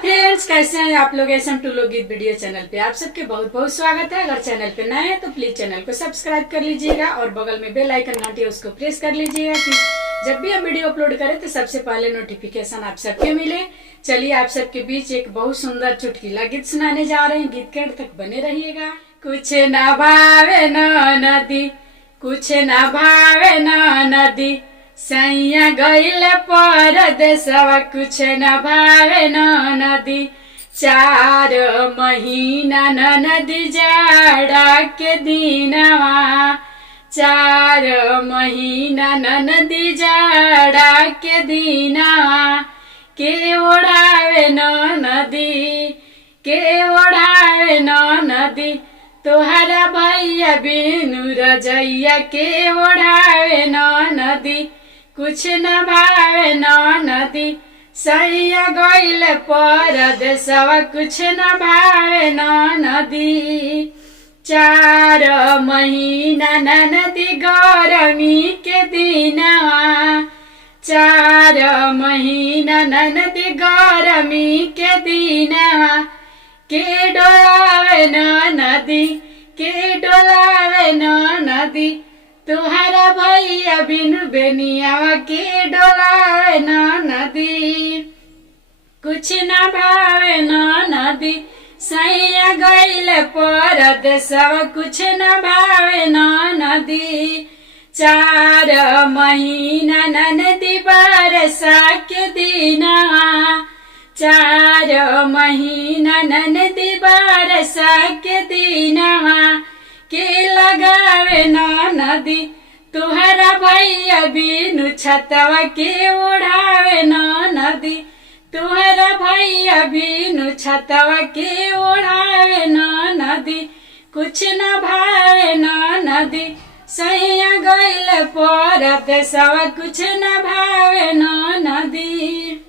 Friends, कैसे हैं आप लोग। एसएम टू लोकगीत वीडियो चैनल पे आप सबके बहुत बहुत स्वागत है। अगर चैनल पे नए हैं तो प्लीज चैनल को सब्सक्राइब कर लीजिएगा और बगल में बेल आइकन घंटी है उसको प्रेस कर लीजिएगा कि जब भी हम वीडियो अपलोड करें तो सबसे पहले नोटिफिकेशन आप सबके मिले। चलिए आप सबके बीच एक बहुत सुंदर चुटकीला गीत सुनाने जा रहे हैं। गीत के अंत तक बने रहिएगा। कुछ न भावे न नदी, कुछ न भावे न नदी, सैया गईल परदेसवा, कुछ न भावे न नदी। 4 महीना न नदी जाड़ा के दिनवा, 4 महीना न नदी जाड़ा के दिनवा। के ओढ़ावे न नदी, के ओढ़ावे न नदी, तोहरा भैया बिनु रजैया। के ओढ़ावे न नदी, कुछ न भावे न नदी, सैया गईल परदेसवा, कुछ न भावे न नदी। 4 महीना न नदी गरमी के दिनवा, 4 महीना न नदी गरमी के दिनवा। के डोलावे न नदी, के डोलावे न नदी, तुहरा भैया बिनु बेनियावा। के डोलावे न नदी, कुछ न भावे न नदी, सैया गईल परदेसवा, कुछ न भावे न नदी। 4 महीना न नदी बरसा के दिनवा, 4 महीना न नदी बरसा के दिनवा। के लगावे न नदी, तुहरा भैया बिनु छतवा। के ओढ़ावे न नदी, तुहरा भैया बिनु छतवा। के ओढ़ावे न नदी, कुछ न भावे न नदी, सैया गईल परदेसवा, कुछ न भावे न नदी।